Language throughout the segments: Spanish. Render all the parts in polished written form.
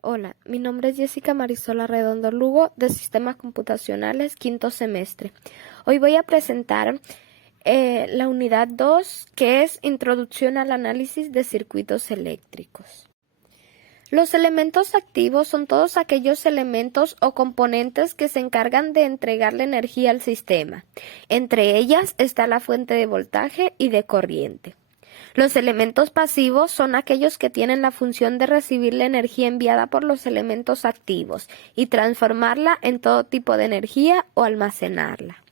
Hola, mi nombre es Jessica Marisola Redondo Lugo de Sistemas Computacionales, quinto semestre. Hoy voy a presentar la unidad 2, que es Introducción al análisis de circuitos eléctricos. Los elementos activos son todos aquellos elementos o componentes que se encargan de entregarle energía al sistema. Entre ellas está la fuente de voltaje y de corriente. Los elementos pasivos son aquellos que tienen la función de recibir la energía enviada por los elementos activos y transformarla en todo tipo de energía o almacenarla.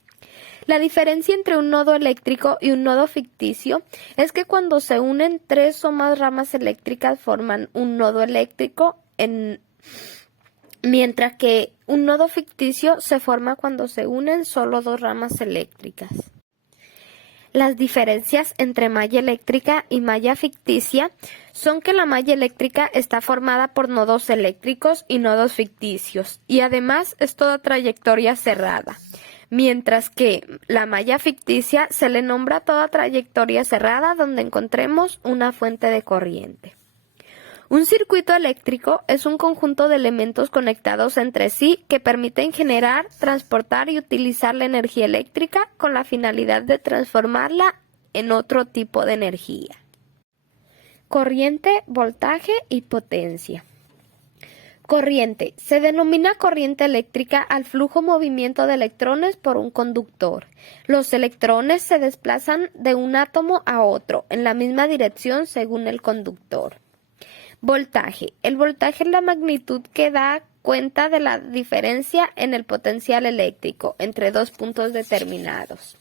La diferencia entre un nodo eléctrico y un nodo ficticio es que cuando se unen tres o más ramas eléctricas forman un nodo eléctrico, mientras que un nodo ficticio se forma cuando se unen solo dos ramas eléctricas. Las diferencias entre malla eléctrica y malla ficticia son que la malla eléctrica está formada por nodos eléctricos y nodos ficticios, y además es toda trayectoria cerrada, mientras que la malla ficticia se le nombra toda trayectoria cerrada donde encontremos una fuente de corriente. Un circuito eléctrico es un conjunto de elementos conectados entre sí que permiten generar, transportar y utilizar la energía eléctrica con la finalidad de transformarla en otro tipo de energía. Corriente, voltaje y potencia. Corriente. Se denomina corriente eléctrica al flujo movimiento de electrones por un conductor. Los electrones se desplazan de un átomo a otro en la misma dirección según el conductor. Voltaje. El voltaje es la magnitud que da cuenta de la diferencia en el potencial eléctrico entre dos puntos determinados.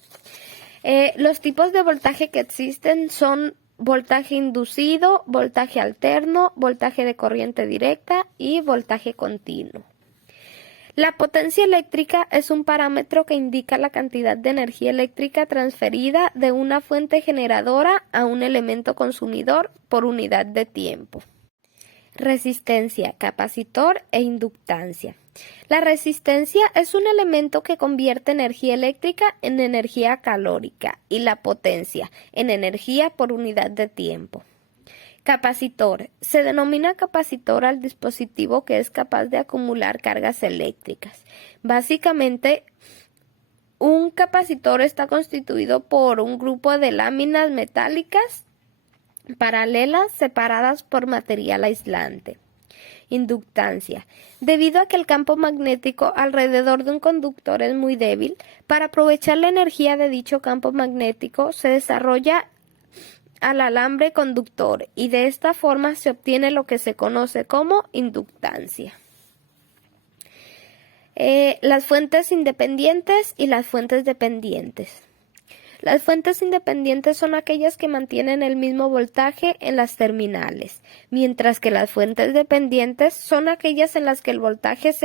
Los tipos de voltaje que existen son voltaje inducido, voltaje alterno, voltaje de corriente directa y voltaje continuo. La potencia eléctrica es un parámetro que indica la cantidad de energía eléctrica transferida de una fuente generadora a un elemento consumidor por unidad de tiempo. Resistencia, capacitor e inductancia. La resistencia es un elemento que convierte energía eléctrica en energía calórica y la potencia en energía por unidad de tiempo. Capacitor. Se denomina capacitor al dispositivo que es capaz de acumular cargas eléctricas. Básicamente, un capacitor está constituido por un grupo de láminas metálicas paralelas separadas por material aislante. Inductancia. Debido a que el campo magnético alrededor de un conductor es muy débil, para aprovechar la energía de dicho campo magnético se desarrolla al alambre conductor y de esta forma se obtiene lo que se conoce como inductancia. Las fuentes independientes y las fuentes dependientes. Las fuentes independientes son aquellas que mantienen el mismo voltaje en las terminales, mientras que las fuentes dependientes son aquellas en las que el voltaje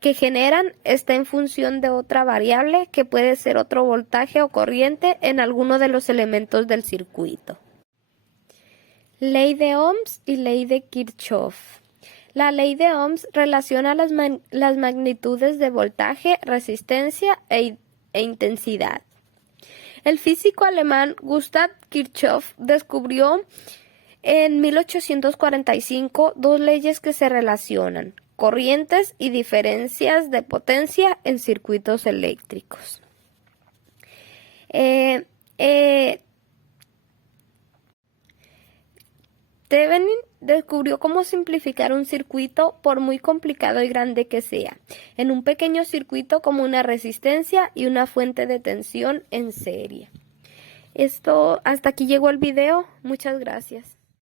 que generan está en función de otra variable que puede ser otro voltaje o corriente en alguno de los elementos del circuito. Ley de Ohms y ley de Kirchhoff. La ley de Ohms relaciona las magnitudes de voltaje, resistencia e intensidad. El físico alemán Gustav Kirchhoff descubrió en 1845 dos leyes que se relacionan: corrientes y diferencias de potencia en circuitos eléctricos. Thevenin descubrió cómo simplificar un circuito, por muy complicado y grande que sea, en un pequeño circuito como una resistencia y una fuente de tensión en serie. Hasta aquí llegó el video. Muchas gracias.